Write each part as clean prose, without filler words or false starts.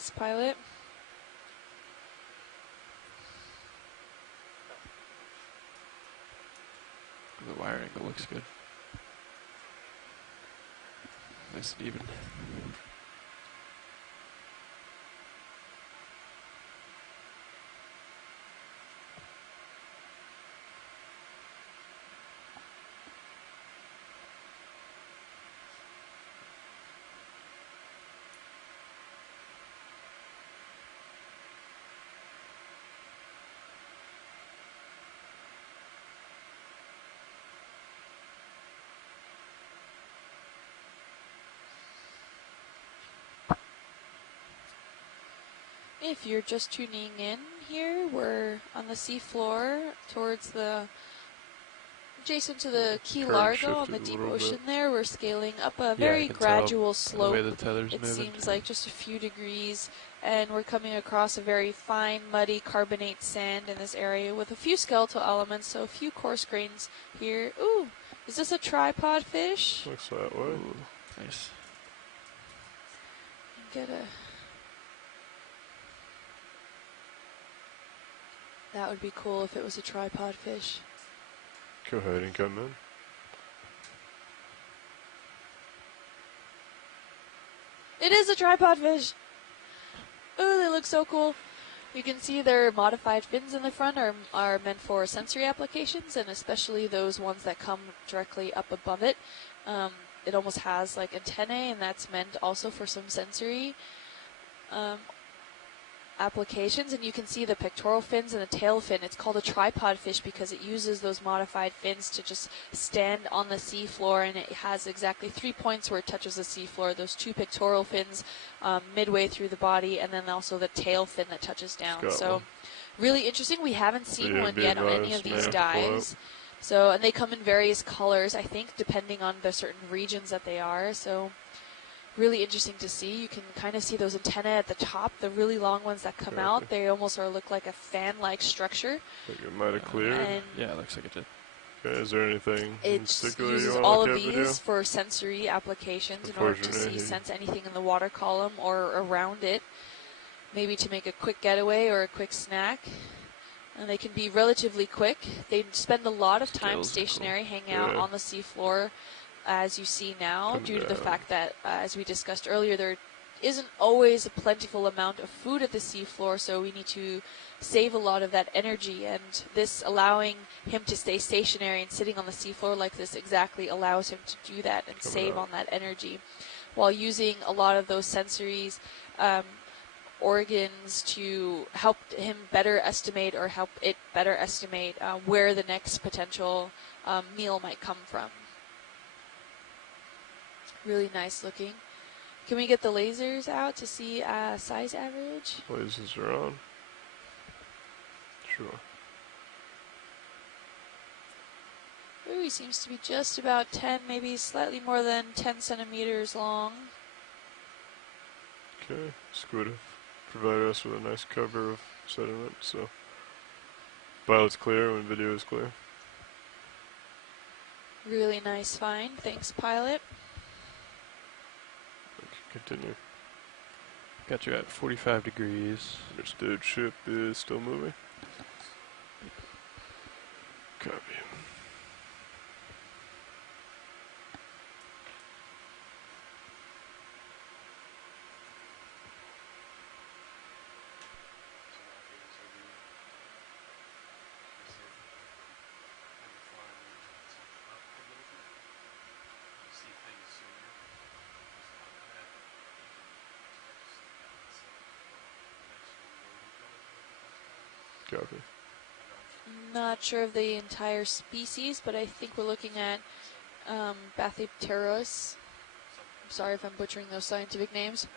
Thanks, pilot. The wire angle looks good. Nice and even. If you're just tuning in here, we're on the seafloor towards the adjacent to the Key Largo on the deep ocean there. We're scaling up a very gradual slope. It seems like just a few degrees, and we're coming across a very fine, muddy carbonate sand in this area with a few skeletal elements, so a few coarse grains here. Ooh, is this a tripod fish? Looks that way. Ooh, nice. Get a... That would be cool if it was a tripod fish. Go ahead and come in. It is a tripod fish! Ooh, they look so cool. You can see their modified fins in the front are meant for sensory applications, and especially those ones that come directly up above it. It almost has like antennae, and that's meant also for some sensory applications. And you can see the pectoral fins and the tail fin. It's called a tripod fish because it uses those modified fins to just stand on the seafloor, and it has exactly 3 points where it touches the seafloor. Those two pectoral fins midway through the body, and then also the tail fin that touches down. So really interesting. We haven't seen one yet on any of these dives. So, and they come in various colors, I think, depending on the certain regions that they are. So really interesting to see. You can kind of see those antennae at the top, the really long ones that come out. They almost look like a fan-like structure. I think it might have cleared. Yeah, it looks like it did. Okay, is there anything in particular uses you all want to of look at these for sensory applications in order to Unfortunately, sense anything in the water column or around it. Maybe to make a quick getaway or a quick snack. And they can be relatively quick. They spend a lot of time stationary, hanging out on the seafloor, as you see now, due to the fact that, as we discussed earlier, there isn't always a plentiful amount of food at the seafloor, so we need to save a lot of that energy, and this allowing him to stay stationary and sitting on the seafloor like this exactly allows him to do that and save on that energy, while using a lot of those sensories, organs to help him better estimate or help it better estimate where the next potential meal might come from. Really nice looking. Can we get the lasers out to see size average? Lasers are on. Sure. Ooh, he seems to be just about 10, maybe slightly more than 10 centimeters long. Okay, squid have provided us with a nice cover of sediment, so pilot's clear when video is clear. Really nice find. Thanks, pilot. Continue. Got you at 45 degrees. Understood. Ship is still moving. Copy. Copy. Not sure of the entire species, but I think we're looking at Bathypteros. I'm sorry if I'm butchering those scientific names.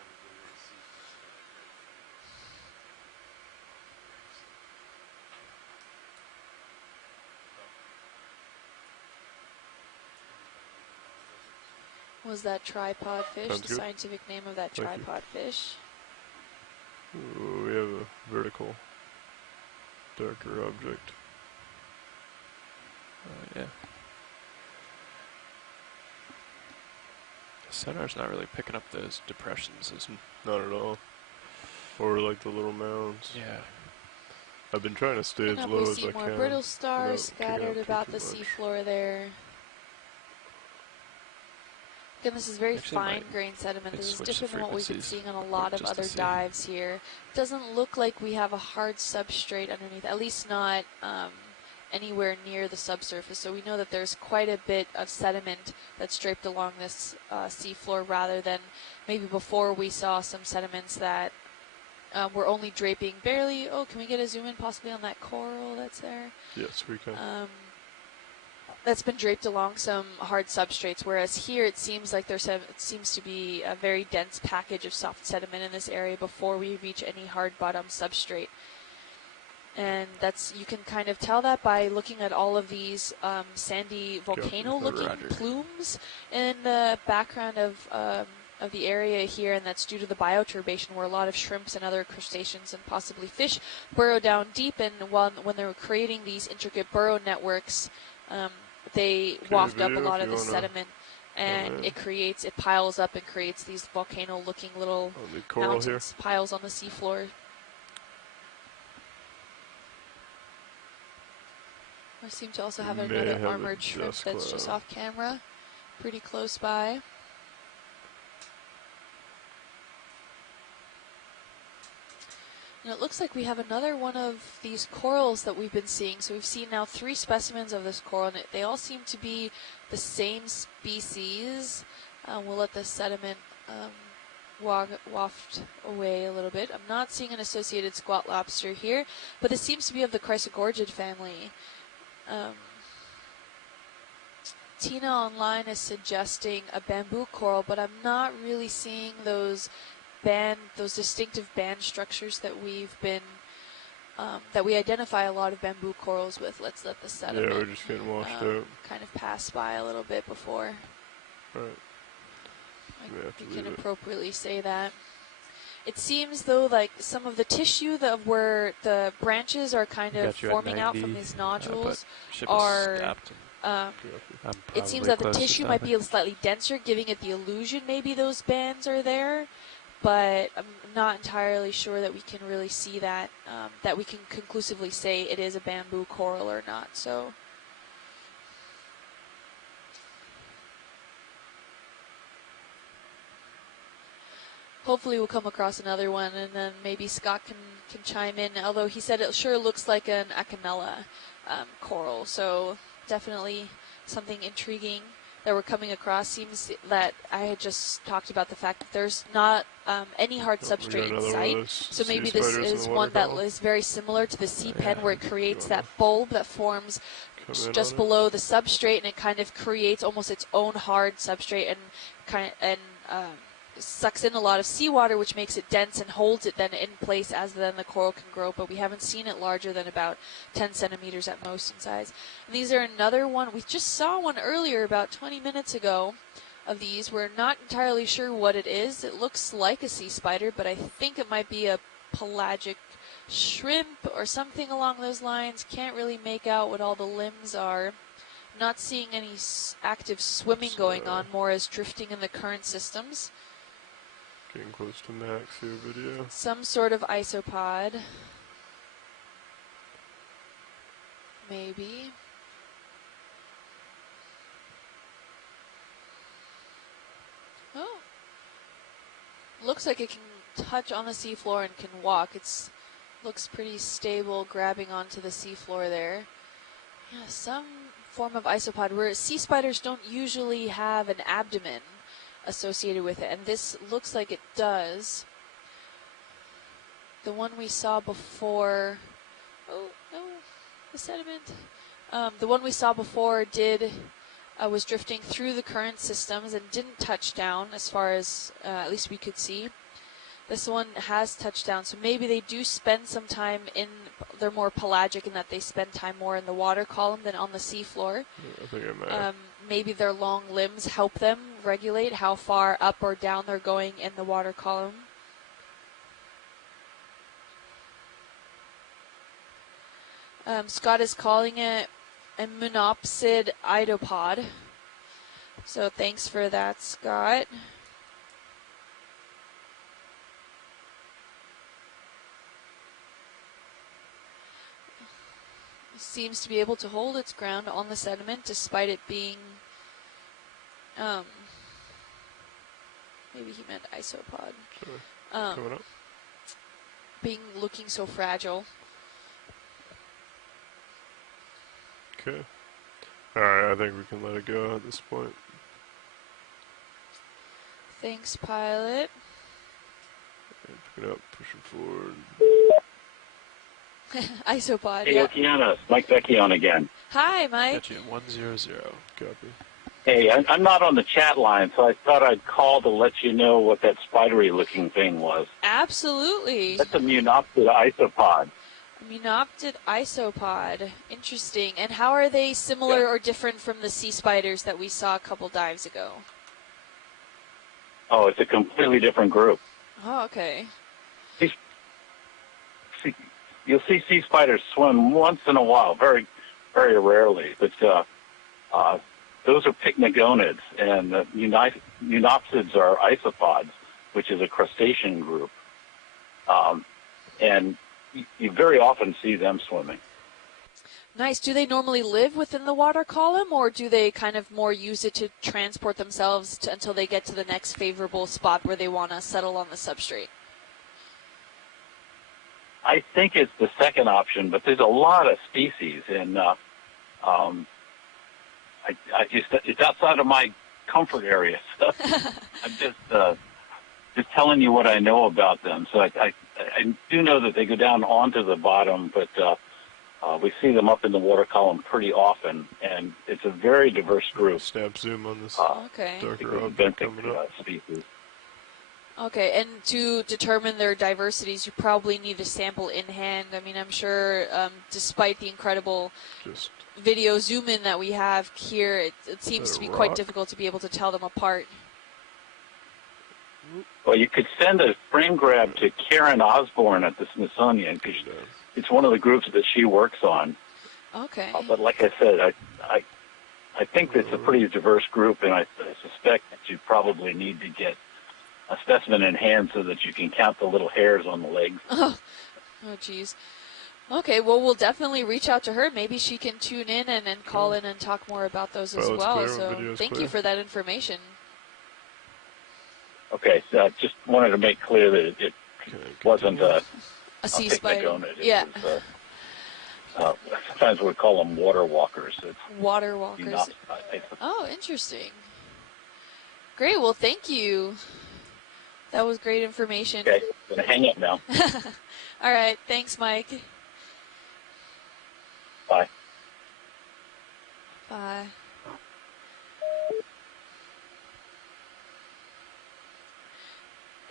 Was that tripod fish, Sounds the good. scientific name of that tripod fish? Ooh, we have a vertical, darker object. Yeah. The sonar's not really picking up those depressions as Not at all. Or like the little mounds. Yeah. I've been trying to stay And as up low we as see I more can. brittle stars without kicking scattered up about too the much. seafloor there. Again, this is very Actually, fine-grained sediment. might This is switch the different than what we've been frequencies seeing on a lot of just to other see. dives here. Doesn't look like we have a hard substrate underneath, at least not anywhere near the subsurface. So we know that there's quite a bit of sediment that's draped along this seafloor, rather than maybe before we saw some sediments that were only draping barely. Oh, can we get a zoom in possibly on that coral that's there? Yes, we can. That's been draped along some hard substrates, whereas here it seems like it seems to be a very dense package of soft sediment in this area before we reach any hard bottom substrate. And you can kind of tell that by looking at all of these sandy volcano-looking plumes in the background of the area here, and that's due to the bioturbation, where a lot of shrimps and other crustaceans and possibly fish burrow down deep, and when they're creating these intricate burrow networks, they waft up a lot of the sediment, and it piles up and creates these volcano-looking little mountains, piles on the seafloor. I seem to also have another armored shrimp that's just off camera, pretty close by. And it looks like we have another one of these corals that we've been seeing. So we've seen now 3 specimens of this coral, and they all seem to be the same species. We'll let the sediment waft away a little bit. I'm not seeing an associated squat lobster here, but this seems to be of the Chrysogorgid family. Tina online is suggesting a bamboo coral, but I'm not really seeing those distinctive band structures that we've been that we identify a lot of bamboo corals with. Let's let the sediment we're just getting washed out. kind of pass by a little bit before we can appropriately say that. It seems though like some of the tissue where the branches are kind of forming out from these nodules are it seems that the tissue might be slightly denser, giving it the illusion maybe those bands are there. But I'm not entirely sure that we can really see that, that we can conclusively say it is a bamboo coral or not. So, hopefully we'll come across another one, and then maybe Scott can chime in, although he said it sure looks like an Acanella coral. So, definitely something intriguing that we're coming across. Seems that I had just talked about the fact that there's not any hard substrate in sight, so maybe this is one that is very similar to the sea pen, where it creates that bulb that forms just below the substrate, and it kind of creates almost its own hard substrate and sucks in a lot of seawater, which makes it dense and holds it then in place as then the coral can grow. But we haven't seen it larger than about 10 centimeters at most in size. And these are another one. We just saw one earlier about 20 minutes ago of these. We're not entirely sure what it is. It looks like a sea spider, but I think it might be a pelagic shrimp or something along those lines. Can't really make out what all the limbs are. Not seeing any active swimming going on, more as drifting in the current systems. Getting close to max here, video. Some sort of isopod. Maybe. Oh. Looks like it can touch on the seafloor and can walk. Looks pretty stable, grabbing onto the seafloor there. Yeah, some form of isopod, where sea spiders don't usually have an abdomen associated with it, and this looks like it does. The one we saw before, oh no, the sediment. The one we saw before was drifting through the current systems and didn't touch down, as far as at least we could see. This one has touched down, so maybe they do spend some time they're more pelagic in that they spend time more in the water column than on the seafloor. I think I might. Maybe their long limbs help them regulate how far up or down they're going in the water column. Scott is calling it a monopsid idopod. So thanks for that, Scott. seems to be able to hold its ground on the sediment despite it being, maybe he meant isopod, Coming up. looking so fragile. Okay. Alright, I think we can let it go at this point. Thanks, pilot. Pick it up, push it forward. Isopod, Hey, yeah. Okeanos, Mike Vecchione again. Hi, Mike. Got you at 100. Copy. Hey, I'm not on the chat line, so I thought I'd call to let you know what that spidery-looking thing was. Absolutely. That's a Munopsid isopod. Munopsid isopod. Interesting. And how are they similar or different from the sea spiders that we saw a couple dives ago? Oh, it's a completely different group. Oh, okay. You'll see sea spiders swim once in a while, very, very rarely. But those are pycnogonids, and the Munopsids are isopods, which is a crustacean group. And you very often see them swimming. Nice. Do they normally live within the water column, or do they kind of more use it to transport themselves until they get to the next favorable spot where they want to settle on the substrate? I think it's the second option, but there's a lot of species, and it's outside of my comfort area. So I'm just telling you what I know about them. So I do know that they go down onto the bottom, but we see them up in the water column pretty often, and it's a very diverse group. Snap zoom on this Okay. darker object coming up. Species. Okay, and to determine their diversities, you probably need a sample in hand. I mean, I'm sure despite the incredible Just video zoom in that we have here, it seems to be quite rock? difficult to be able to tell them apart. Well, you could send a frame grab to Karen Osborne at the Smithsonian, because it's one of the groups that she works on. Okay. But like I said, I think it's a pretty diverse group, and I suspect that you probably need to get a specimen in hand so that you can count the little hairs on the legs. Oh, geez. Okay, well, we'll definitely reach out to her. Maybe she can tune in and call in and talk more about those as Well, it's well. clear, So video's thank clear. you for that information. Okay, just wanted to make clear that it wasn't a sea spider. pycnogonid. It Yeah. was, sometimes we call them water walkers. It's Water walkers. Oh, interesting. Great. Well, thank you. That was great information. Okay, I'm gonna hang up now. All right. Thanks, Mike. Bye. Bye.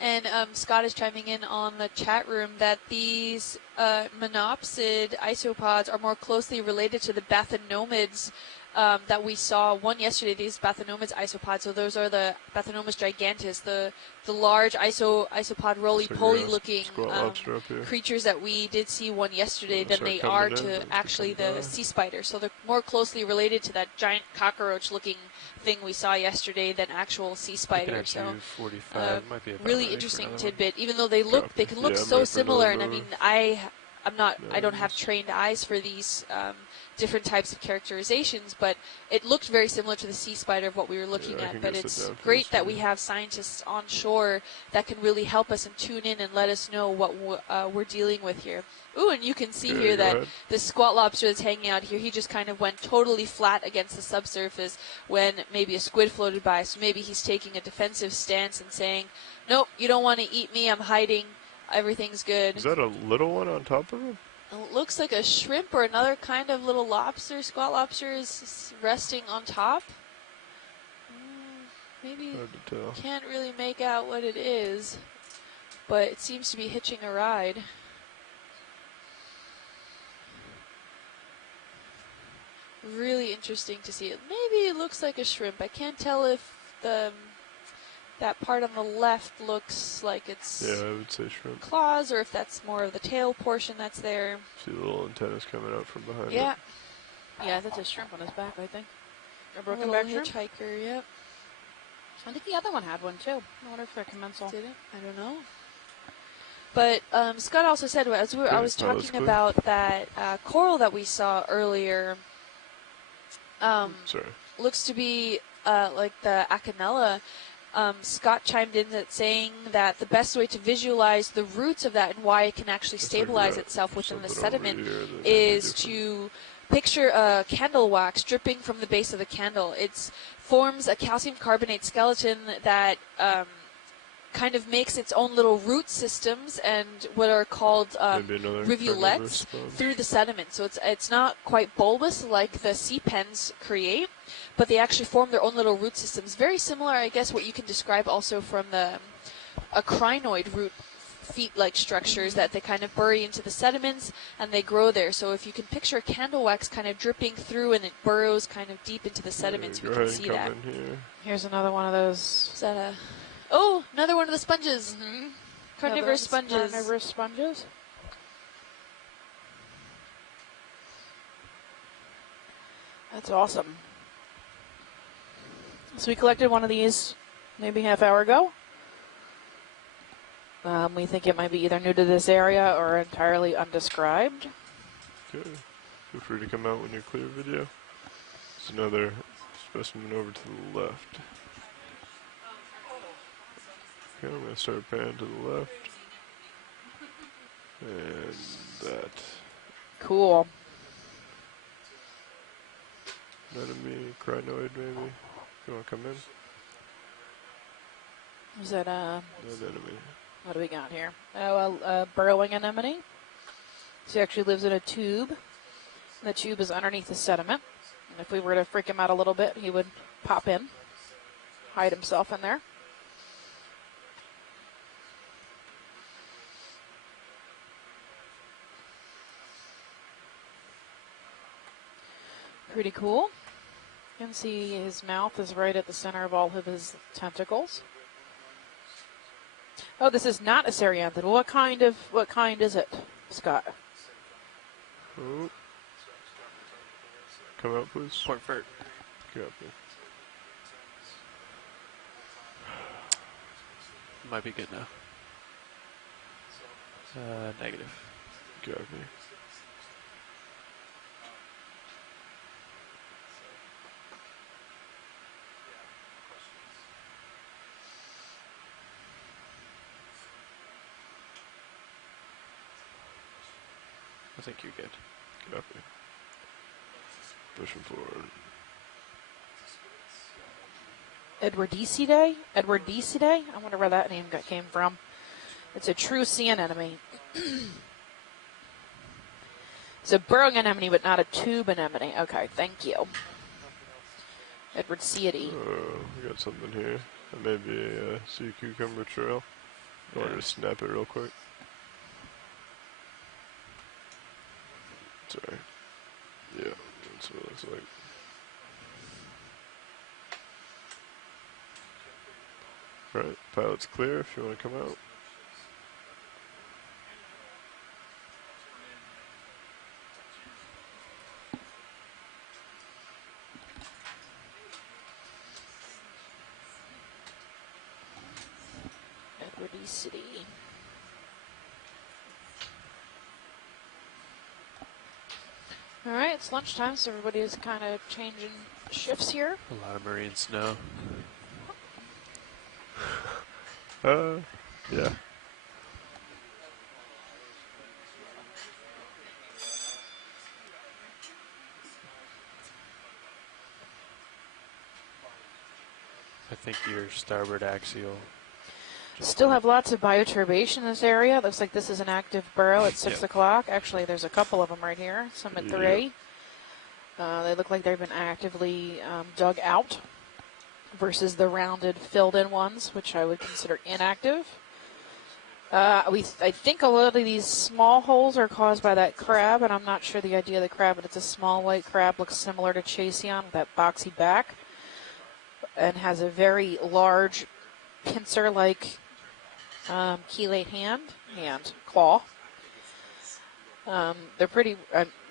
And Scott is chiming in on the chat room that these monopsid isopods are more closely related to the bathynomids that we saw one yesterday. These bathynomids isopods. So those are the Bathynomus giganteus, the large isopod roly-poly looking creatures that we did see one yesterday than they are to actually the sea spider. So they're more closely related to that giant cockroach-looking thing we saw yesterday than actual sea spider. So 45 might be really interesting tidbit. Even though they can look so similar. And I mean, I don't have trained eyes for these different types of characterizations, but it looked very similar to the sea spider of what we were looking at. But it's great that we have scientists on shore that can really help us and tune in and let us know what we're dealing with here. Ooh, and you can see here that the squat lobster that's hanging out here, he just kind of went totally flat against the subsurface when maybe a squid floated by. So maybe he's taking a defensive stance and saying, nope, you don't want to eat me, I'm hiding, everything's good. Is that a little one on top of him? It looks like a shrimp or another kind of little lobster. Squat lobster is resting on top. Maybe can't really make out what it is, but it seems to be hitching a ride. Really interesting to see it. Maybe it looks like a shrimp. I can't tell if that part on the left looks like it's I would say shrimp. Claws, or if that's more of the tail portion that's there. See the little antennas coming out from behind Yeah. it. Yeah, that's a shrimp on his back, I think. A broken little back shrimp? hitchhiker, yep. I think the other one had one too. I wonder if they're commensal. Did it? I don't know. But Scott also said, as I was Oh, that's talking clear. about that coral that we saw earlier, Sorry. looks to be like the Acanella. Scott chimed in that saying that the best way to visualize the roots of that and why it can actually Looks like we stabilize got itself within the something over sediment here that might be is different. to picture a candle wax dripping from the base of the candle. It forms a calcium carbonate skeleton that kind of makes its own little root systems and what are called Maybe another rivulets carnivorous sponge. through the sediment. So it's not quite bulbous like the sea pens create, but they actually form their own little root systems. Very similar, I guess, what you can describe also from the acrinoid root feet-like structures that they kind of bury into the sediments and they grow there. So if you can picture a candle wax kind of dripping through and it burrows kind of deep into the sediments, Go we ahead can and see come that. in here. Here's another one of those Is that a... Oh, another one of the sponges. Carnivorous sponges. Carnivorous sponges. That's awesome. So we collected one of these maybe half hour ago. We think it might be either new to this area or entirely undescribed. Okay. Feel free to come out when you're clear, video. There's another specimen over to the left. Okay, I'm going to start panning to the left. And that. Cool. Anemone, crinoid maybe. You want to come in? Is that No anemone. what do we got here? Oh, a burrowing anemone. So he actually lives in a tube. And the tube is underneath the sediment. And if we were to freak him out a little bit, he would pop in, hide himself in there. Pretty cool. You can see his mouth is right at the center of all of his tentacles. Oh, this is not a Serianthid. What kind is it, Scott? Oh. Come out, please. Point vert. Copy. Might be good now. Negative. Copy. I think you're good. Copy. Pushing forward. Edwardicidae? Edwardicidae? I wonder where that name came from. It's a true sea anemone. It's a burrowing anemone, but not a tube anemone. Okay, thank you. Edwardicidae. We got something here. That may be a sea cucumber trail. I want to just snap it real quick. Sorry. Yeah, that's what it looks like. Right, pilot's clear if you want to come out. Edwardicity. All right, it's lunchtime, so everybody's kind of changing shifts here. A lot of marine snow. Yeah. I think your starboard axial. Still have lots of bioturbation in this area. Looks like this is an active burrow at 6 Yep. o'clock. Actually, there's a couple of them right here, some at 3. Yep. They look like they've been actively dug out versus the rounded, filled-in ones, which I would consider inactive. I think a lot of these small holes are caused by that crab, and I'm not sure the idea of the crab, but it's a small white crab, looks similar to Chaseon with that boxy back, and has a very large pincer-like chelate claw. They're pretty,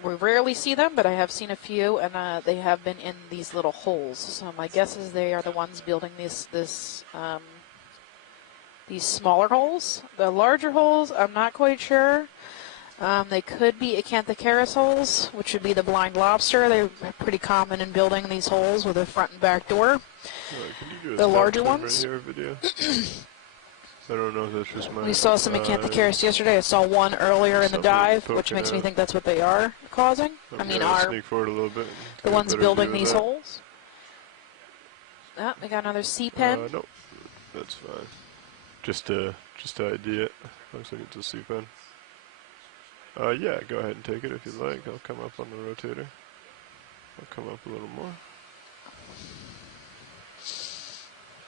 we rarely see them, but I have seen a few, and they have been in these little holes. So my guess is they are the ones building these these smaller holes. The larger holes, I'm not quite sure. They could be acanthocaris holes, which would be the blind lobster. They're pretty common in building these holes with a front and back door. Can you do a The larger snap ones. right here video? I don't know if that's just my... We saw some acanthocaris yesterday. I saw one earlier in the dive, which makes me think that's what they are causing. I mean, sneak forward a little bit. The ones building these holes. Oh, we got another sea pen. Nope, that's fine. Just to ID it. Looks like it's a sea pen. Yeah, go ahead and take it if you like. I'll come up on the rotator. I'll come up a little more.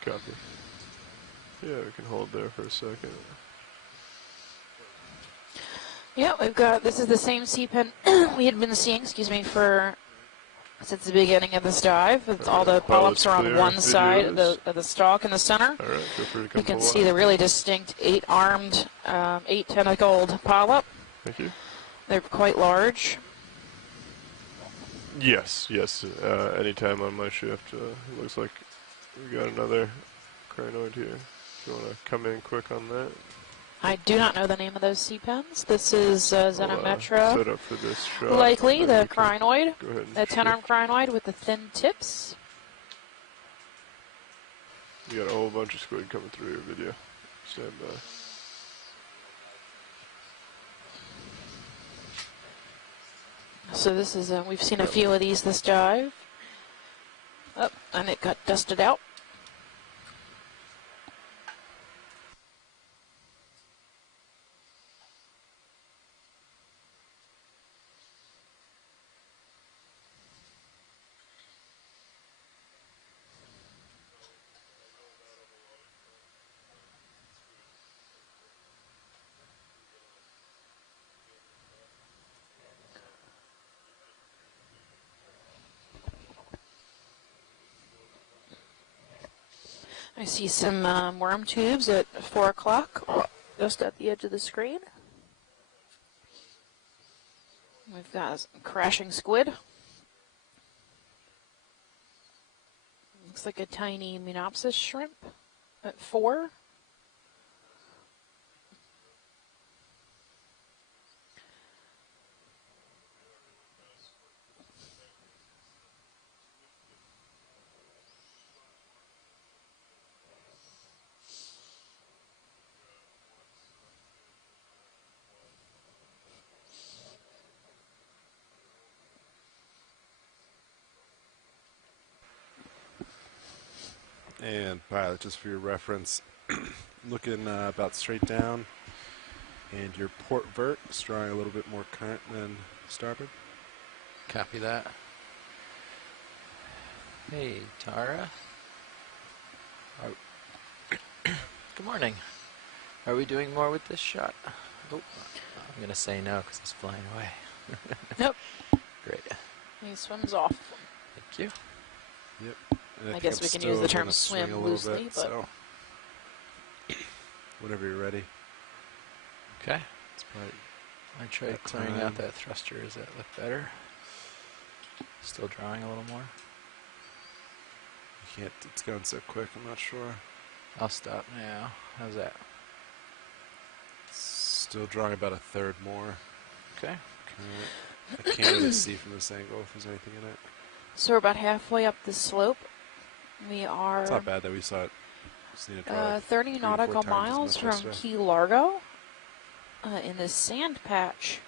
Copy. Yeah, we can hold there for a second. Yeah, we've got, this is the same sea pen we had been seeing, since the beginning of this dive. It's all the polyps are on one side of the stalk in the center. All right, feel free to come. You can see the really distinct 8-armed, 8-tentacled polyp. Thank you. They're quite large. Yes. Anytime on my shift, it looks like we got another crinoid here. If you want to come in quick on that. I do not know the name of those sea pens. This is Xenometra. Set up for this shot. Likely the crinoid, the 10-armed shift. crinoid with the thin tips. You got a whole bunch of squid coming through your video. Stand by. So this is, we've seen a few of these this dive. Oh, and it got dusted out. I see some worm tubes at 4 o'clock, just at the edge of the screen. We've got some crashing squid. Looks like a tiny Menopsis shrimp at 4. And pilot, just for your reference, looking about straight down, and your port vert is drawing a little bit more current than starboard. Copy that. Hey, Tara. Good morning. Are we doing more with this shot? Oh, I'm going to say no because he's flying away. Nope. Great. He swims off. Thank you. Yep. I guess we can use the term swim loosely, but so whenever you're ready. Okay. It's probably I tried clearing out that thruster. Does that look better? Still drawing a little more? You can't, it's going so quick, I'm not sure. I'll stop now. How's that? Still drawing about a third more. Okay. I can't really see from this angle if there's anything in it. so we're about halfway up the slope. We are It's not bad that we saw it. Just need to draw 30 nautical miles from Key Largo in this sand patch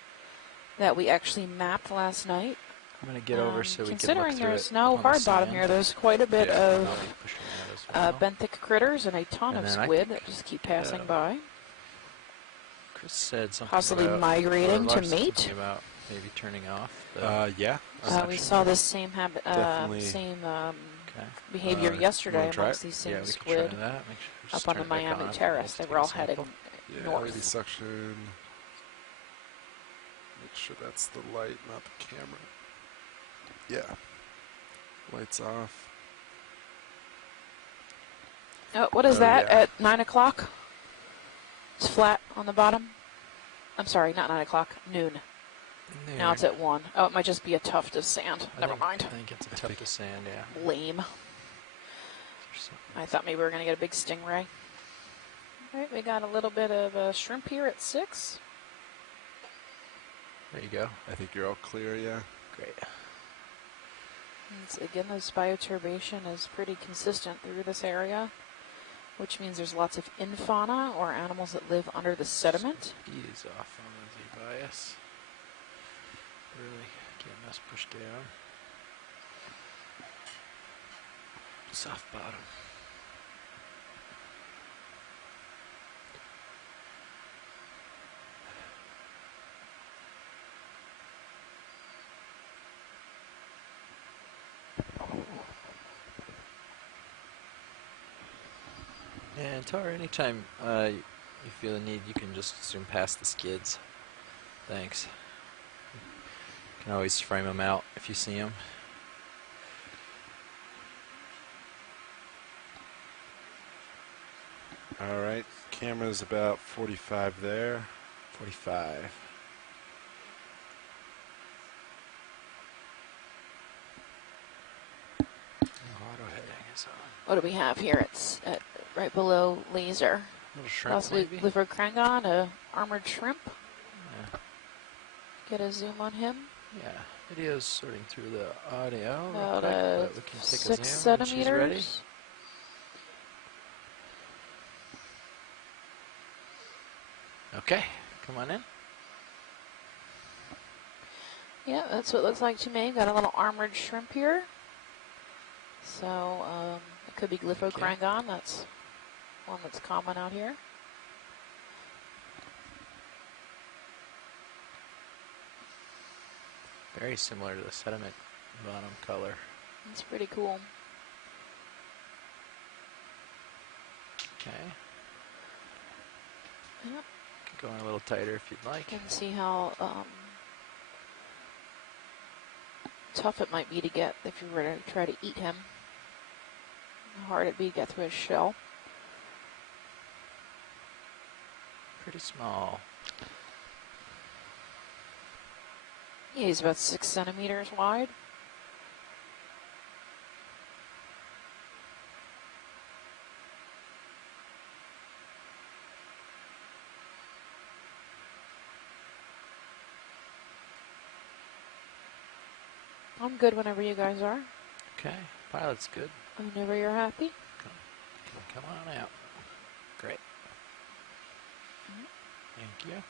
that we actually mapped last night. I'm going to get over so we can look considering through there's it no on hard the bottom sand. here, there's quite a bit I'll of be pushing that as well. benthic critters and a ton And of then I squid think, that just keep passing by. Chris said something Possibly about, migrating to or Lars mate. something about maybe turning off. The yeah. We saw this same Definitely. okay. behavior you yesterday wanna try amongst it? these Yeah, same we squid can try that. Make sure we just up on turn the it back Miami on. Terrace. They Take were a all heading sample. Yeah, north. LED suction. Make sure that's the light, not the camera. Yeah. Lights off. Oh, what is Oh, that yeah. at 9 o'clock? It's flat on the bottom. I'm sorry, not 9 o'clock, noon. Now it's at 1. Oh, it might just be a tuft of sand. Never mind. I think it's a tuft of sand, yeah. Lame. I thought maybe we were going to get a big stingray. All right, we got a little bit of shrimp here at 6. There you go. I think you're all clear, yeah. Great. And again, this bioturbation is pretty consistent through this area, which means there's lots of infauna, or animals that live under the sediment. Ease off on the Z-bias. Really getting us pushed down. Soft bottom. And Tar, anytime you feel the need, you can just zoom past the skids. Thanks. You can always frame them out if you see them. All right, camera's about 45 there. 45. Auto heading is on. What do we have here? It's at right below laser. Little shrimp, Possibly maybe? liver crangon, a armored shrimp. Yeah. Get a zoom on him. Yeah. Video's sorting through the audio real About quick, but we can take 6 a zoom when she's ready. centimeters. Okay, come on in. Yeah, that's what it looks like to me. Got a little armored shrimp here. So it could be glyphocrangon. That's one that's common out here. Very similar to the sediment bottom color. It's pretty cool. Okay. Yep. Go in a little tighter if you'd like. You can see how tough it might be to get if you were to try to eat him. How hard it'd be to get through his shell. Pretty small. Yeah, he's about 6 centimeters wide. I'm good whenever you guys are. Okay, pilot's good. Whenever you're happy. Come on out. Great. Thank you.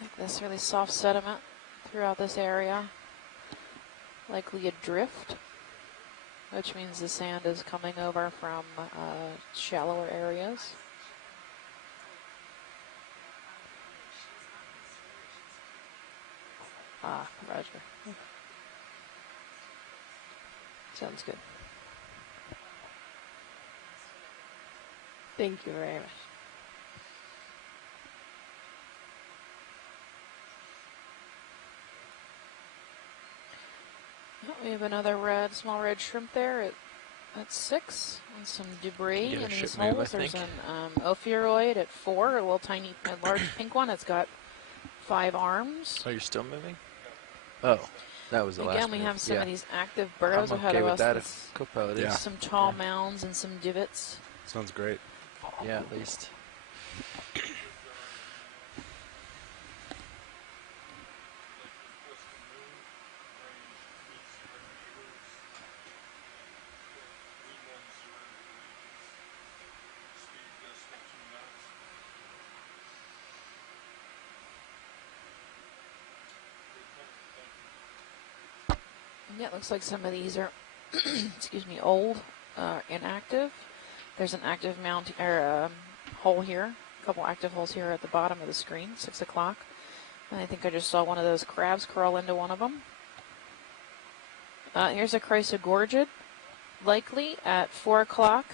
Like this really soft sediment throughout this area. Likely a drift, which means the sand is coming over from shallower areas. Ah, Roger. Sounds good. Thank you very much. Oh, we have another small red shrimp there at 6, and some debris Get a in these ship move, holes. I There's think. an ophiuroid at 4, a little tiny, a large pink one. It's got 5 arms. Oh, you're still moving? Oh, that was the last Again, we move. have some Yeah. of these active burrows I'm ahead okay of with us. that There's if co-pilot Yeah. is. some tall mounds and some divots. Sounds great. Yeah, at least. Yeah, it looks like some of these are, excuse me, old, inactive. There's an active mount or hole here, a couple active holes here at the bottom of the screen, 6 o'clock. And I think I just saw one of those crabs crawl into one of them. Here's a chrysogorgid, likely at 4 o'clock.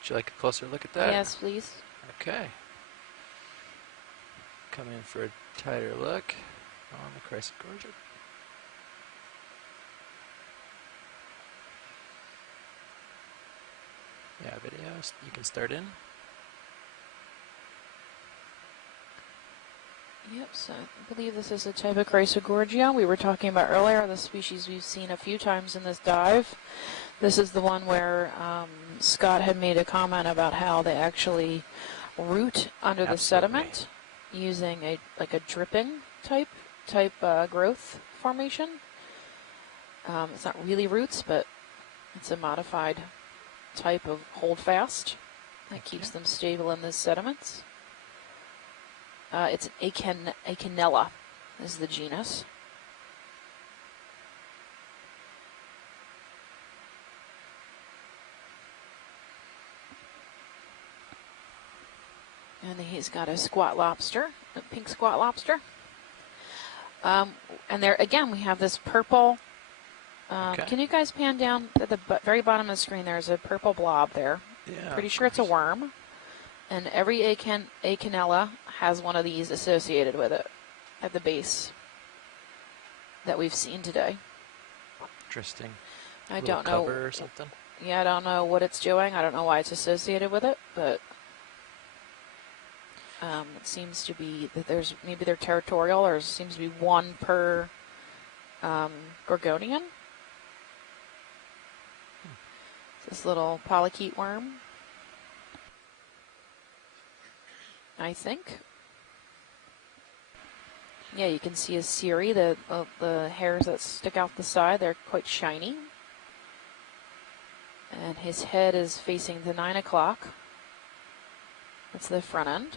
Would you like a closer look at that? Yes, please. Okay. Come in for a tighter look on the chrysogorgid. Yeah, videos. You can start in. Yep, so I believe this is a type of chrysogorgia we were talking about earlier, the species we've seen a few times in this dive. This is the one where Scott had made a comment about how they actually root under the sediment using a dripping type growth formation. It's not really roots, but it's a modified type of holdfast that keeps them stable in the sediments. It's an Acanella is the genus. And he's got a squat lobster, a pink squat lobster. And there again, we have this purple. Can you guys pan down at the very bottom of the screen? There's a purple blob there. Yeah. Pretty sure it's a worm. And every Acanella has one of these associated with it at the base that we've seen today. Interesting. I don't know. Or something. Yeah, I don't know what it's doing. I don't know why it's associated with it, but it seems to be that maybe they're territorial, or it seems to be one per Gorgonian. This little polychaete worm, I think. Yeah, you can see a cirri, the hairs that stick out the side, they're quite shiny. And his head is facing the 9 o'clock. That's the front end.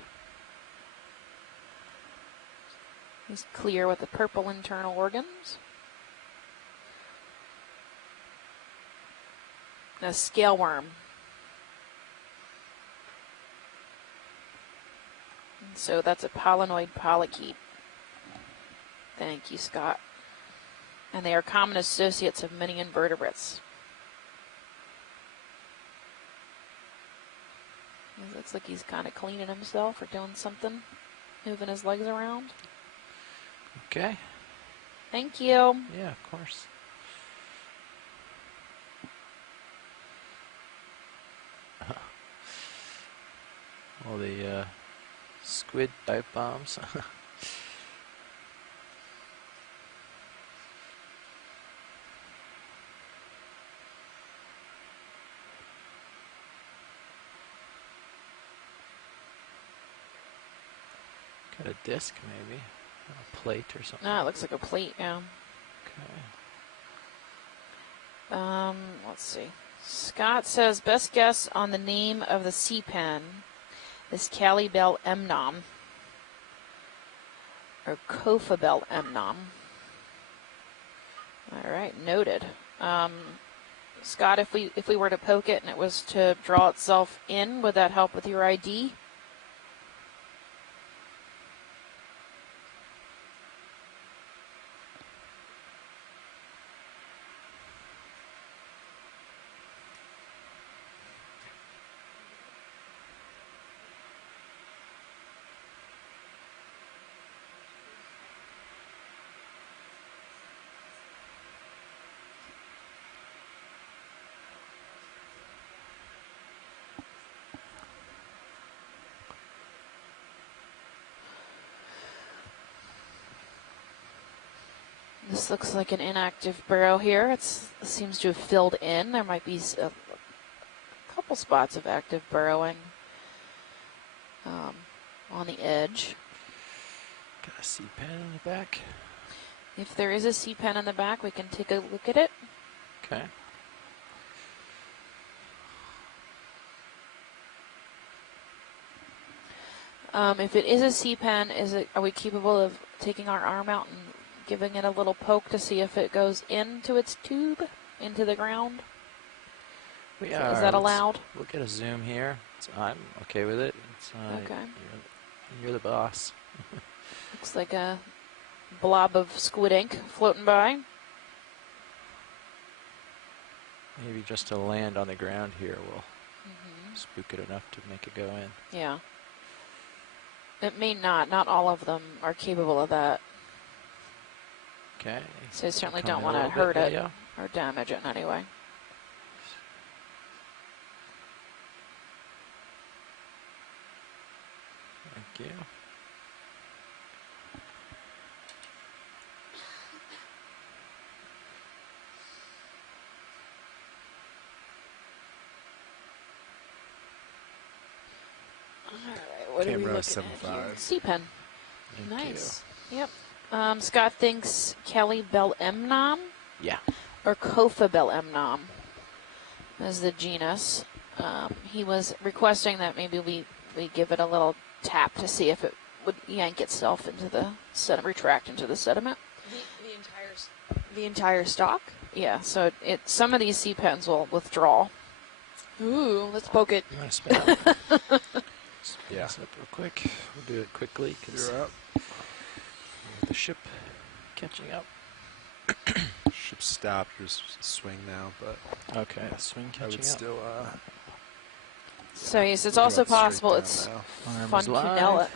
He's clear with the purple internal organs. A scale worm. And so that's a pollinoid polychaete. Thank you, Scott. And they are common associates of many invertebrates. It looks like he's kind of cleaning himself or doing something, moving his legs around. Okay. Thank you. Yeah, of course. All the squid dive bombs. Got a disc, maybe. A plate or something. No, it looks like a plate, yeah. Okay. Let's see. Scott says, best guess on the name of the sea pen is Calibel emnom. Or Cofabel emnom. All right, noted. Scott, if we were to poke it and it was to draw itself in, would that help with your ID? This looks like an inactive burrow here. It seems to have filled in. There might be a couple spots of active burrowing on the edge. Got a sea pen in the back. If there is a sea pen in the back, we can take a look at it. Okay. If it is a sea pen, are we capable of taking our arm out and giving it a little poke to see if it goes into its tube, into the ground? We are. Is that allowed? We'll get a zoom here. I'm okay with it. Okay. You're the boss. Looks like a blob of squid ink floating by. Maybe just to land on the ground here will spook it enough to make it go in. Yeah. It may not. Not all of them are capable of that. Okay. So you certainly Come don't in want a to little hurt bit, it yeah. or damage it in any way. Thank you. All right, what are we Camera looking at here? 7.5. C-pen. Thank Nice. Yep. Scott thinks Kelly Belemnom Yeah. or Kofa Belemnom is the genus. He was requesting that maybe we give it a little tap to see if it would yank itself into the sediment, retract into the sediment. The entire stock? Yeah, so some of these sea pens will withdraw. Ooh, let's poke it. You want to spin up? Spin Yeah. this up real quick. We'll do it quickly because You're up. the ship catching up. Ship stopped. Your swing now, but Okay, swing I catching would up. still. So yes, it's we'll go also out straight possible down it's now. Arm is Funcunella. live.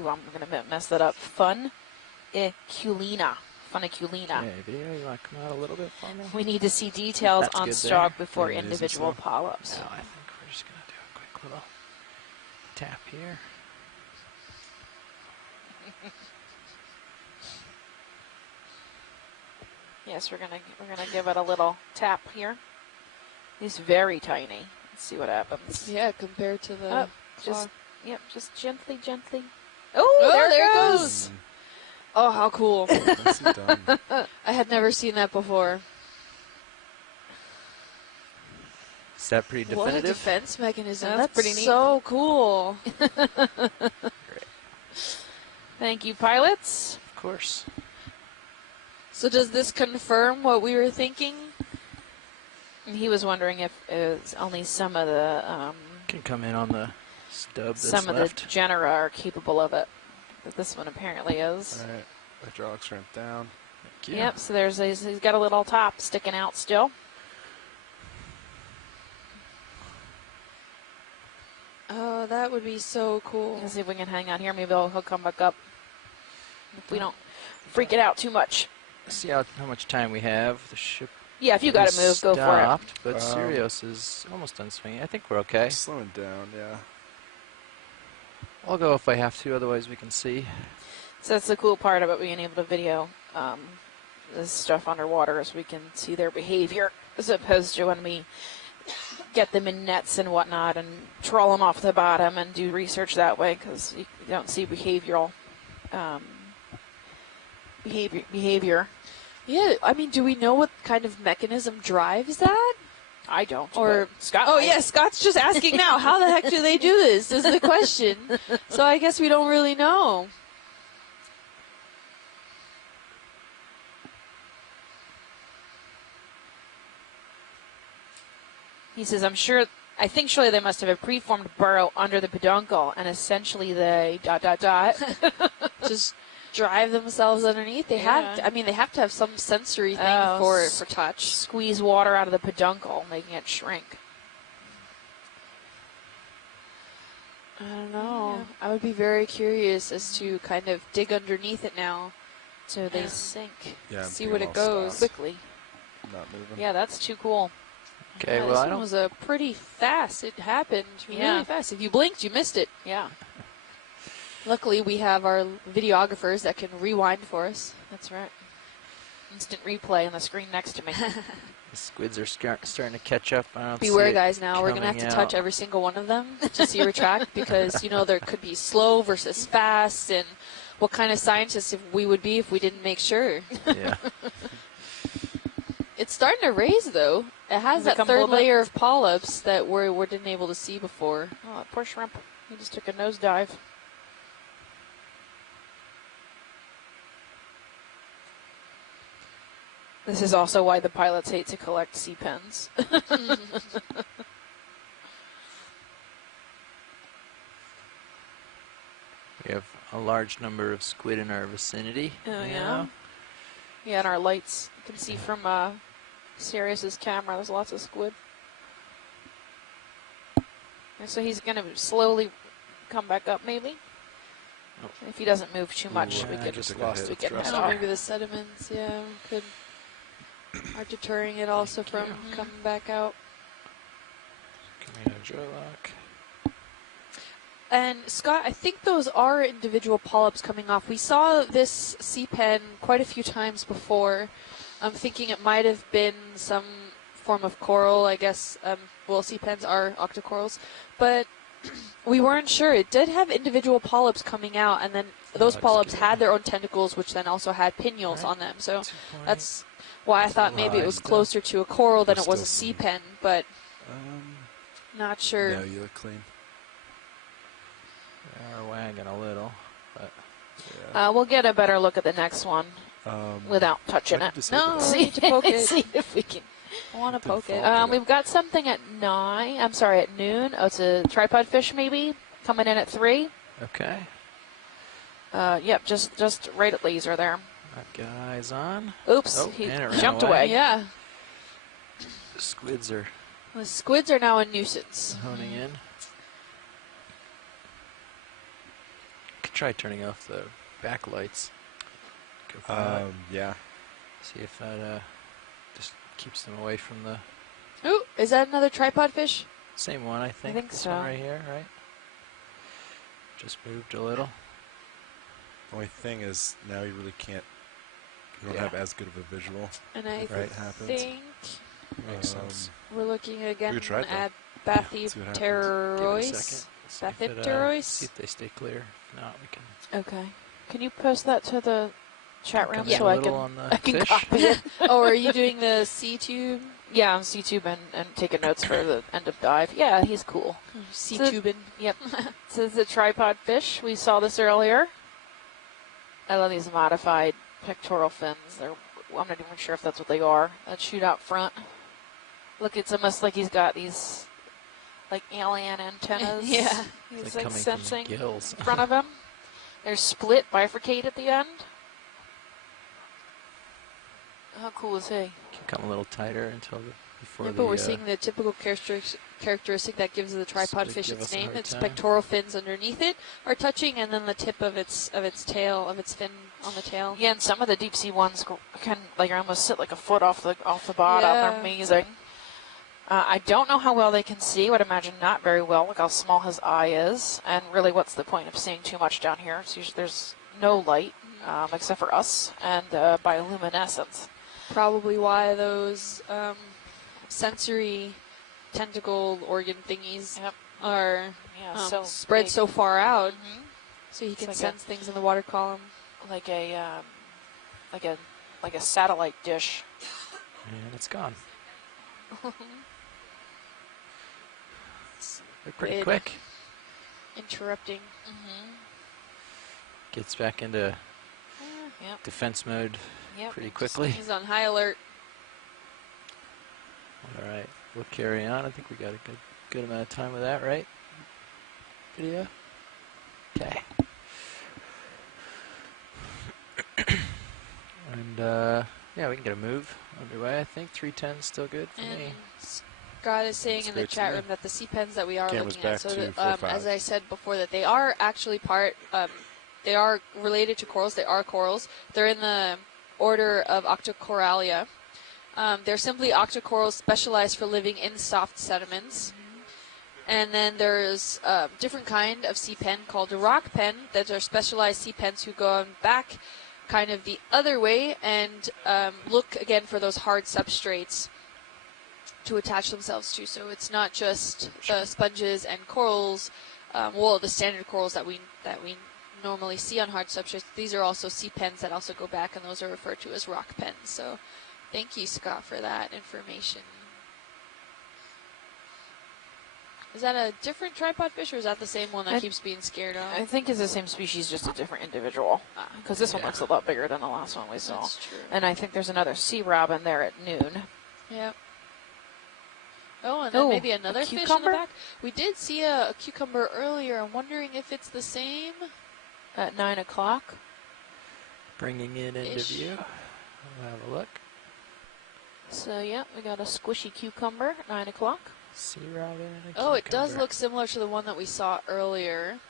Ooh, I'm going to mess that up. Funiculina. Funiculina. Okay, video, you want to come out a little bit for me? We need to see details That's on good stock there. before Yeah, it is individual and polyps. No, I think we're just going to do a quick little tap here. Yes, we're gonna give it a little tap here. He's very tiny. Let's see what happens. Yeah, compared to the. Oh, just claw. just gently. Oh, there it there it goes. goes. Oh, how cool. Nicely done. I had never seen that before. Is that pretty What a definitive? defense mechanism. That's That's pretty neat. so cool. Thank you, pilots. Of course. So does this confirm what we were thinking? And he was wondering if it was only some of the Can come in on the stub that's some of left. the genera are capable of it. But this one apparently is. All right. Hydraulics ramp down. Thank you. Yep. So he's got a little top sticking out still. Oh, that would be so cool. Let's see if we can hang on here. Maybe he'll come back up if we don't freak it out too much. See how much time we have. The ship Yeah, if you got to move, go for it. stopped, but Sirius is almost done swinging. I think we're okay. Slowing down, yeah. I'll go if I have to, otherwise we can see. So that's the cool part about being able to video this stuff underwater, is we can see their behavior, as opposed to when we get them in nets and whatnot and troll them off the bottom and do research that way, because you don't see behavioral behavior. Yeah, I mean, do we know what kind of mechanism drives that? I don't. Or but Scott. Oh, might. yeah, Scott's just asking now. How the heck do they do this? Is the question. So I guess we don't really know. He says, I think surely they must have a preformed burrow under the peduncle, and essentially they ... Just drive themselves underneath. They have. Yeah. To, I mean, they have to have some sensory thing Oh, for touch. squeeze water out of the peduncle, making it shrink. I don't know. I would be very curious as to kind of dig underneath it now. So they Yeah. sink Yeah, I'm See pretty what it well goes. stopped. quickly. Not moving. Yeah, that's too cool. Okay, Yeah, well, this I one don't. was a pretty fast. It happened Yeah. really fast. If you blinked, you missed it. Yeah, Luckily, we have our videographers that can rewind for us. that's right. Instant replay on the screen next to me. The squids are starting to catch up. I don't Beware, see it guys, now. We're going to have coming to touch out. every single one of them to see retract because, you know, there could be slow versus fast. And what kind of scientists we would be if we didn't make sure. Yeah. It's starting to raise, though. It has Has it that come third pulled up? layer of polyps that we didn't able to see before. Oh, that poor shrimp. He just took a nosedive. This is also why the pilots hate to collect sea pens. We have a large number of squid in our vicinity. Oh, now. yeah? Yeah, and our lights, you can see from Sirius's camera, there's lots of squid. And so he's going to slowly come back up, maybe. Oh. If he doesn't move too much, Ooh, we I could just just lost we it. could Thrust head Oh, off. off. maybe the sediments, are deterring it also from coming back out. Coming out of lock. And Scott, I think those are individual polyps coming off. We saw this sea pen quite a few times before. I'm thinking it might have been some form of coral, I guess. Well, sea pens are octocorals. But We weren't sure. It did have individual polyps coming out, and then those looks polyps good. had their own tentacles, which then also had pinnules Right. on them. So 2.8. that's why I thought maybe it was closer to a coral than it was a sea pen, but not sure. No, you look clean. They are wagging a little, but We'll get a better look at the next one without touching I it. could disable No, that. we need to poke it. See if we can. I want to poke it. fall. We've got something at at noon. Oh, it's a tripod fish maybe coming in at 3. okay. Yep, just right at laser there. That guy's on. Oops, Oh, he and it ran jumped away. away. Yeah. The squids are The squids are now a nuisance. honing in. Could try turning off the backlights. Go for that. Yeah. See if that just keeps them away from the Ooh, is that another tripod fish? same one. I think. think This so. one right here, right? Just moved a little. The only thing is now you really can't. You don't Yeah. have as good of a visual. And I Right, happens. think Makes sense. we're looking again We could try it, though. at See what happens. Give it a Bathipterois. second. See if it, Bathipterois? see if they stay clear. If not, we can Okay. Can you post that to the chat room come so in a I little can on the I can fish. copy it? Oh, are you doing the sea tube? Yeah, on C-tube and taking notes for the end of dive. Yeah, he's cool. Sea So- tubing. Yep. So this is a tripod fish. We saw this earlier. I love these modified pectoral fins. I'm not even sure if that's what they are. That shoot out front. Look, it's almost like he's got these like alien antennas. Yeah. He's It's like coming sensing from gills. in front of him. They're split, bifurcate at the end. How cool is he? Can come a little tighter until before Yeah, the. but we're seeing the typical characteristic that gives the tripod they fish give its us a name. hard Its time. pectoral fins underneath it are touching, and then the tip of its tail, of its fin on the tail. Yeah, and some of the deep sea ones can almost sit like a foot off the bottom. Yeah. They're amazing. I don't know how well they can see. Would imagine not very well. Look how small his eye is, and really, what's the point of seeing too much down here? It's usually, there's no light except for us and bioluminescence. Probably why those sensory tentacle organ thingies Yep. are Yeah, so spread big. so far out, Mhm. so he can like a- sense things in the water column. like a satellite dish. And it's gone. They're pretty Good. quick. Interrupting. Gets back into Yep. defense mode Yep. pretty quickly. He's on high alert. All right, we'll carry on. I think we got a good amount of time with that, right? Video. Okay. And yeah, we can get a move underway. I think 310 is still good for And me. Scott is saying Looks in the great to chat me. room that the sea pens that we are Camera's looking at, back so to that, 4.5. as I said before, that they are actually they are related to corals. They are corals. They're in the order of Octocoralia. They're simply octocorals specialized for living in soft sediments. And then there's a different kind of sea pen called a rock pen that are specialized sea pens who go on back kind of the other way and look again for those hard substrates to attach themselves to. So it's not just the sponges and corals, the standard corals that we normally see on hard substrates. These are also sea pens that also go back, and those are referred to as rock pens. So thank you, Scott, for that information. Is that a different tripod fish, or is that the same one that keeps being scared off? I think it's the same species, just a different individual. Because this one Yeah. looks a lot bigger than the last one we saw. That's true. And I think there's another sea robin there at noon. Yep. Oh, and then Oh, maybe a another fish in the cucumber? back. We did see a cucumber earlier. I'm wondering if it's the same. At 9 o'clock. Bringing it into Ish. view. We'll have a look. So, yeah, we got a squishy cucumber at 9 o'clock. Sea robin and a Oh, it does cucumber. look similar to the one that we saw earlier.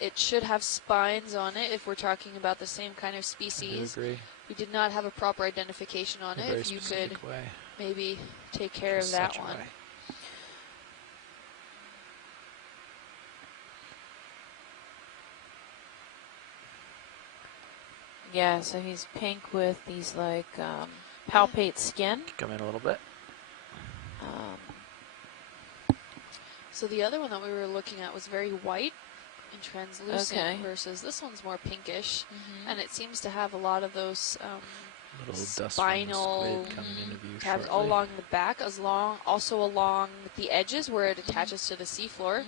It should have spines on it if we're talking about the same kind of I do species. agree. We did not have a proper identification on In a it. very If you could specific way. maybe take care of Just that such a one. way. Yeah, so he's pink with these, like, palpate skin. Come in a little bit. Um, So the other one that we were looking at was very white and translucent versus this one's more pinkish, and it seems to have a lot of those Little dust from the spinal squid coming into view tabs shortly. all along the back, also along the edges where it attaches to the seafloor.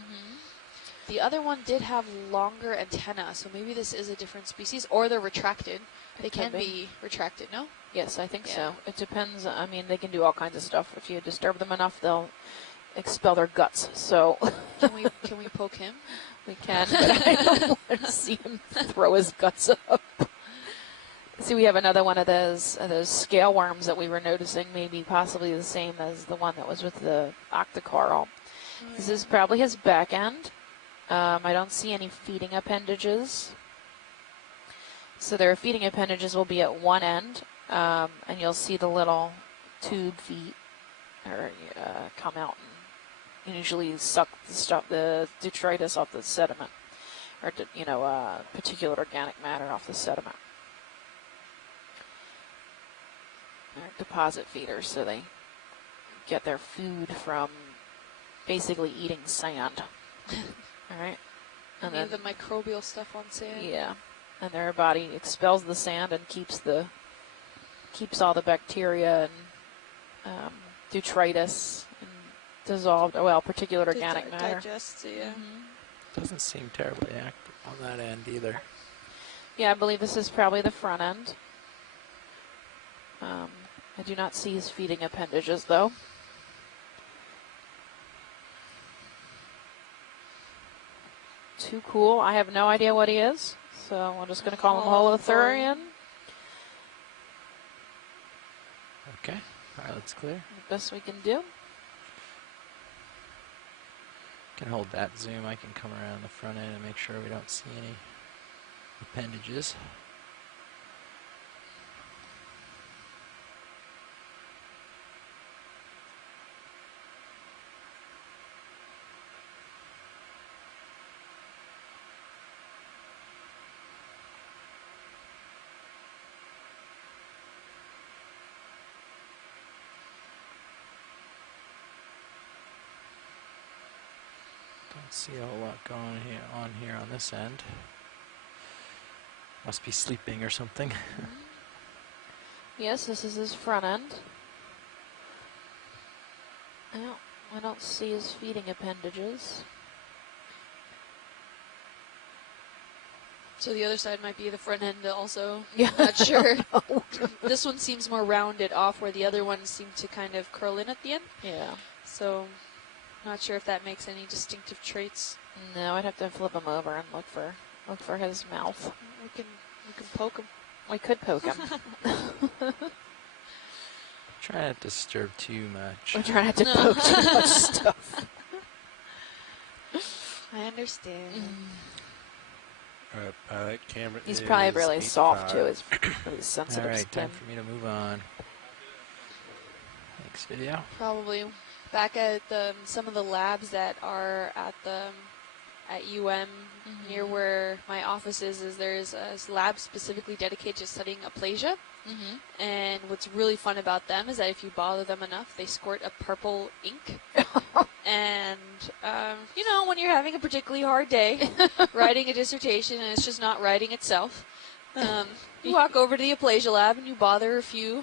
The other one did have longer antenna, so maybe this is a different species, or they're retracted. They can be retracted, no? Yes, I think so. It depends. I mean, they can do all kinds of stuff. If you disturb them enough, they'll expel their guts. So Can we poke him? we can, but I don't want to see him throw his guts up. See, we have another one of those scale worms that we were noticing, maybe possibly the same as the one that was with the octocoral. This is probably his back end. I don't see any feeding appendages. So their feeding appendages will be at one end, and you'll see the little tube feet come out and usually suck the detritus off the sediment, or particulate organic matter off the sediment. They're deposit feeders, so they get their food from basically eating sand. All right, and then the microbial stuff on sand. Yeah, and their body expels the sand and keeps all the bacteria and detritus and dissolved, particulate organic matter. Digests, yeah. Doesn't seem terribly active on that end either. Yeah, I believe this is probably the front end. I do not see his feeding appendages, though. Too cool. I have no idea what he is, so I'm just going to call him Holothurian. Okay, that's clear. The best we can do. Can hold that zoom. I can come around the front end and make sure we don't see any appendages. Don't see a whole lot going here on this end. Must be sleeping or something. Yes, this is his front end. I don't see his feeding appendages. So the other side might be the front end also. Yeah. Not sure. This one seems more rounded off where the other ones seem to kind of curl in at the end. Yeah. So not sure if that makes any distinctive traits. No, I'd have to flip him over and look for his mouth. We can poke him. We could poke him. Try not to disturb too much. We're trying not to poke too much stuff. I understand. That camera He's is probably really soft 8.5. too. His really sensitive All right, skin. time for me to move on. Next video. Probably back at some of the labs that are at UM near where my office is there's a lab specifically dedicated to studying aplasia. And what's really fun about them is that if you bother them enough, they squirt a purple ink. And, when you're having a particularly hard day writing a dissertation and it's just not writing itself, you walk over to the aplasia lab and you bother a few.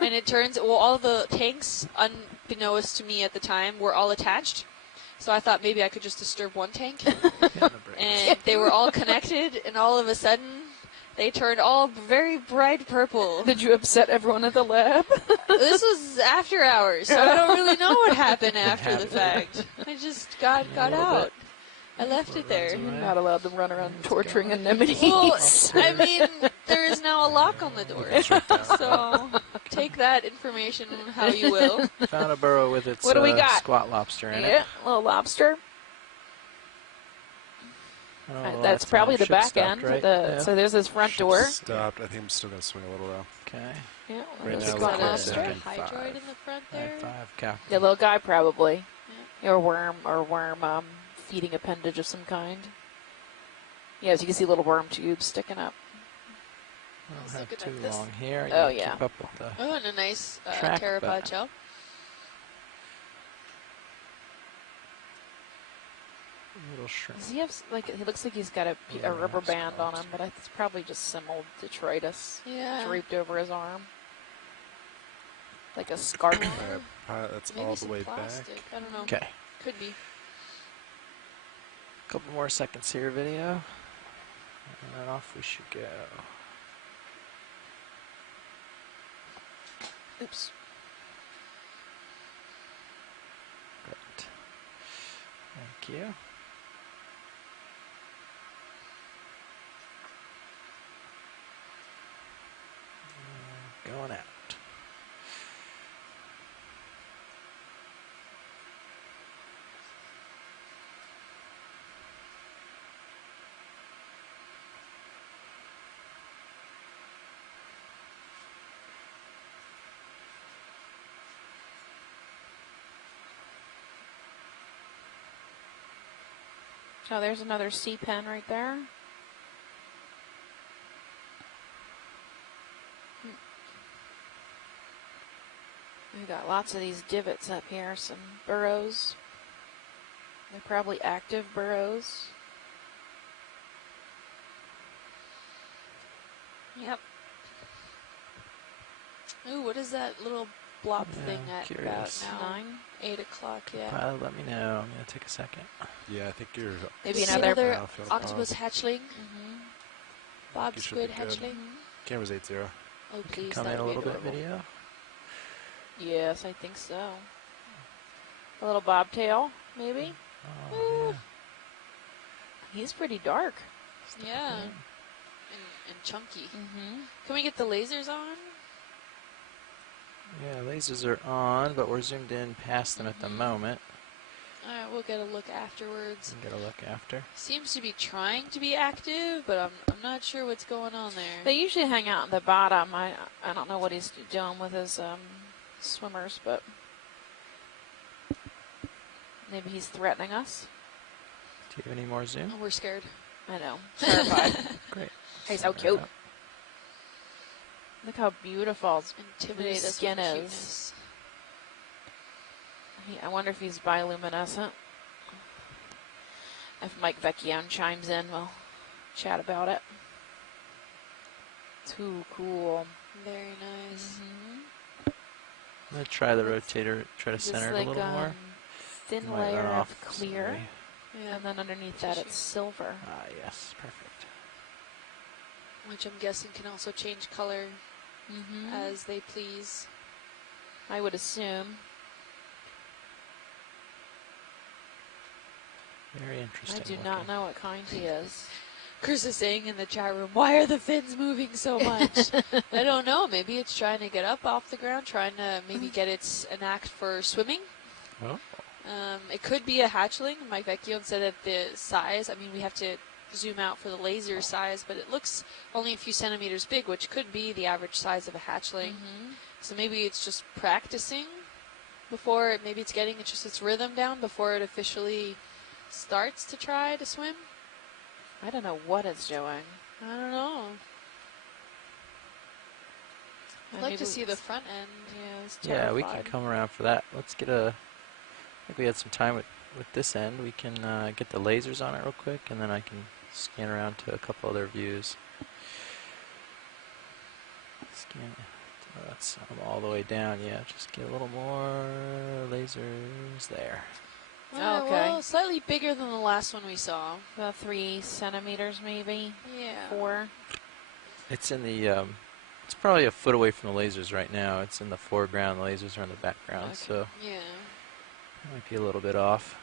And it turns, all the tanks, unbeknownst to me at the time, were all attached. So I thought maybe I could just disturb one tank. And they were all connected, and all of a sudden, they turned all very bright purple. Did you upset everyone at the lab? This was after hours, so I don't really know what happened after the fact. I just got out. I left it there. You're not allowed to run around torturing anemones. Well, I mean, there is now a lock on the door. So take that information how you will. Found a burrow with its What do we got? squat lobster in it. Yeah, little lobster. Oh, That's probably the ship back stopped, end. right? Yeah. So there's this front door. Stopped. I think I'm still going to swing a little though. Okay. Yeah, Right there's now, the look squat at lobster. that. Hydroid in the front there. 5 cap. The little guy probably. Or worm feeding appendage of some kind. Yeah, as you can see little worm tubes sticking up. I Let's don't look have at too this. long here. Oh, You yeah. Keep up with the Oh, and a nice Track pteropod button. shell. Little shrimp. Does he have like? He looks like he's got a rubber band on him, but it's probably just some old detritus draped over his arm, like a scarf. That's Maybe all the some way plastic. back. I don't know. Okay. Could be. Couple more seconds here, video. And then off we should go. Oops. Great. Thank you. Going out. So there's another sea pen right there. We've got lots of these divots up here, some burrows. They're probably active burrows. Yep. Ooh, what is that little blob Yeah, thing I'm at curious. about now? 9. 8 o'clock, yeah. Pilot, let me know. I'm gonna take a second. Yeah, I think you're. Maybe See another another octopus hatchling? Bob You should squid be good. hatchling? Camera's 8-0. Oh, please, Come that in a would be little bit, adorable. video. Yes, I think so. A little bobtail, maybe? Oh, yeah. He's pretty dark. Yeah. And chunky. Can we get the lasers on? Yeah, lasers are on, but we're zoomed in past them at the moment. Alright, we'll get a look afterwards. Get a look after. Seems to be trying to be active, but I'm not sure what's going on there. They usually hang out in the bottom. I don't know what he's doing with his swimmers, but maybe he's threatening us. Do you have any more zoom? Oh, we're scared. I know. Terrified. Great. He's so cute. Look how beautiful his Intimidate us with skin is. cuteness. I wonder if he's bioluminescent. If Mike Vecchione chimes in, we'll chat about it. Too cool. Very nice. I'm gonna try the rotator, try to Just center like it a little more. thin Might run layer off of clear, slightly. Yeah. and then underneath that it's silver. Ah, yes, perfect. Which I'm guessing can also change color as they please. I would assume. Very I interesting. do not know what kind he is. Chris is saying in the chat room, why are the fins moving so much? I don't know. Maybe it's trying to get up off the ground, trying to maybe get an act for swimming. Oh. It could be a hatchling. Mike Vecchione said that the size, I mean, we have to zoom out for the laser size, but it looks only a few centimeters big, which could be the average size of a hatchling. So maybe it's just practicing before, maybe it's getting its rhythm down before it officially starts to try to swim. I don't know what it's doing. I don't know. I'd like Maybe to see the front end. Yeah, it's Yeah, we can terrified. come around for that. Let's get I think we had some time with this end. We can get the lasers on it real quick, and then I can scan around to a couple other views. Scan. Oh, that's all the way down. Yeah, just get a little more lasers there. Oh, okay. Well, slightly bigger than the last one we saw. About 3 centimeters, maybe. Yeah. 4. It's in the. It's probably a foot away from the lasers right now. It's in the foreground. The lasers are in the background, so Yeah. it might be a little bit off.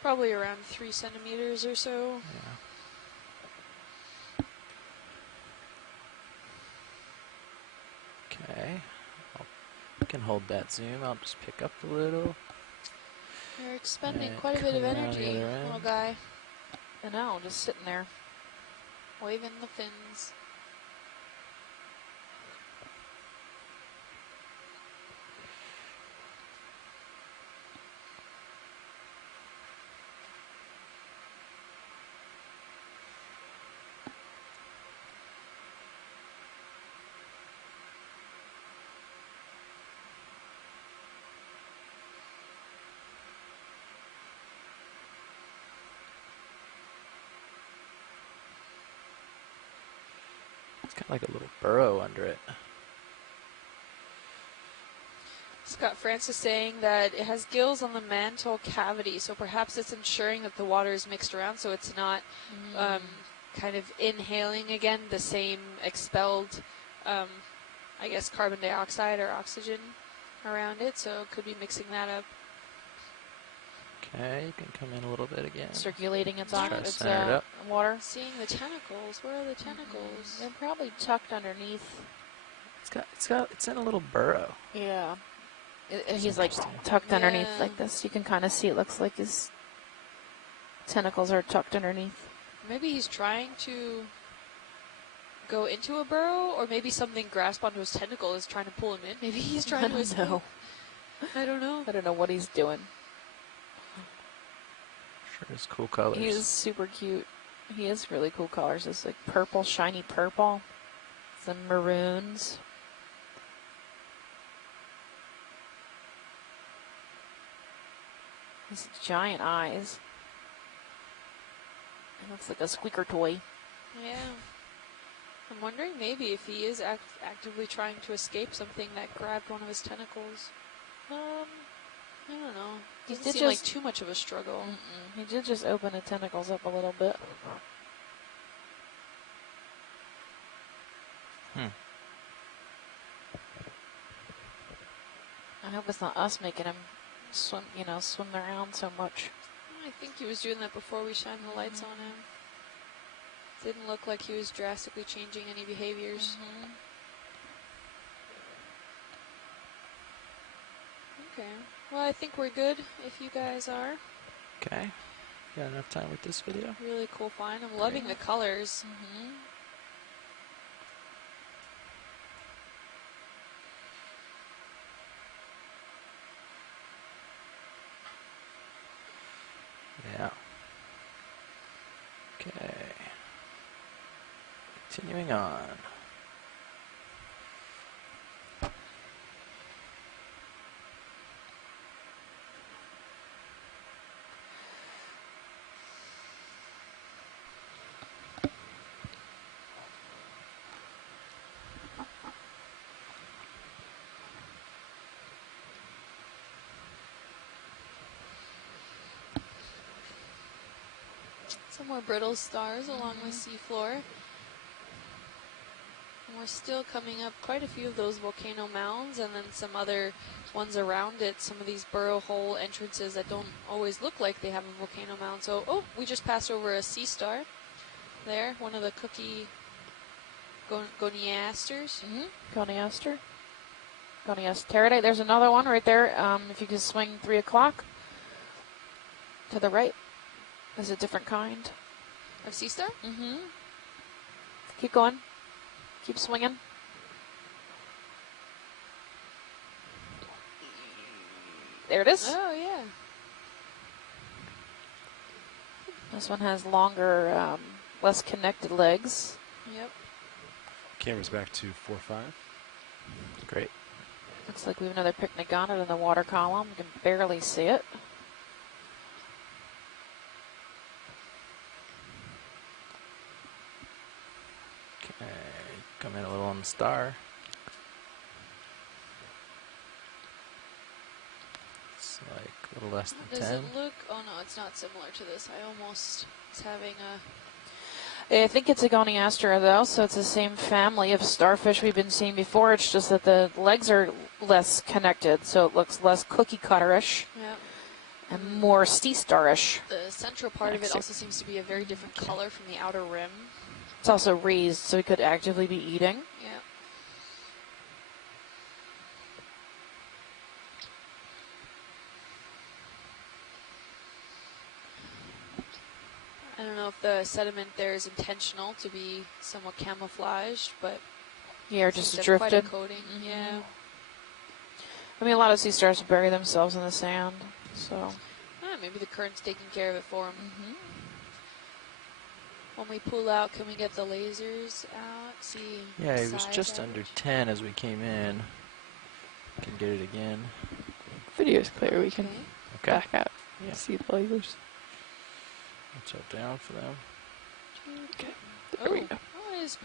Probably around 3 centimeters or so. Yeah. Okay. I can hold that zoom. I'll just pick up a little. You're expending And quite a bit of come around the energy, other little end. guy. I know, just sitting there. Waving the fins. kind of like a little burrow under it. Scott Francis saying that it has gills on the mantle cavity, so perhaps it's ensuring that the water is mixed around so it's not kind of inhaling again the same expelled, I guess, carbon dioxide or oxygen around it, so it could be mixing that up. Okay, you can come in a little bit again. Circulating its, Try to its center it up. water. Seeing the tentacles. Where are the tentacles? They're probably tucked underneath. It's in a little burrow. Yeah. He's like tucked underneath Yeah. like this. You can kind of see it looks like his tentacles are tucked underneath. Maybe he's trying to go into a burrow, or maybe something grasped onto his tentacle is trying to pull him in. Maybe he's trying to escape. know. I don't know. I don't know what he's doing. Sure is cool colors. He is super cute. He has really cool colors. It's like purple, shiny purple. Some maroons. His giant eyes. It looks like a squeaker toy. Yeah. I'm wondering maybe if he is actively trying to escape something that grabbed one of his tentacles. I don't know. He Doesn't did seem like just- too much of a struggle. He did just open the tentacles up a little bit. I hope it's not us making him swim around so much. I think he was doing that before we shined the lights on him. Didn't look like he was drastically changing any behaviors. Okay. Well, I think we're good if you guys are. Okay. Got enough time with this video? Really cool find. I'm loving the colors. Yeah. Okay. Continuing on. Some more brittle stars along the seafloor. And we're still coming up quite a few of those volcano mounds and then some other ones around it. Some of these burrow hole entrances that don't always look like they have a volcano mound. So, we just passed over a sea star there. One of the cookie goniasters. Goniaster. Goniasteridite. There's another one right there. If you could swing 3 o'clock to the right. There's a different kind. Of sea star? Keep going. Keep swinging. There it is. Oh, yeah. This one has longer, less connected legs. Yep. Camera's back to 4-5. Great. Looks like we have another pycnogonid in the water column. You can barely see it. Okay. Come in a little on the star. It's like a little less than Does 10. it look? Oh, no, it's not similar to this. I almost was having a... I think it's a goniaster, though, so it's the same family of starfish we've been seeing before. It's just that the legs are less connected, so it looks less cookie cutter-ish Yep. and more sea star-ish. The central part of it also seems to be a very different color from the outer rim. It's also raised, so it could actively be eating. Yeah. I don't know if the sediment there is intentional to be somewhat camouflaged, but Yeah, or just seems to have quite a drifted. coating. Yeah. I mean, a lot of sea stars bury themselves in the sand, so. Maybe the current's taking care of it for them. When we pull out, can we get the lasers out? See. Yeah, it was size just out? under 10 as we came in. Can get it again. Video's clear, we can Okay. Okay. back out. Yeah. See the lasers. Let's hold down for them. Okay, there we Oh, go.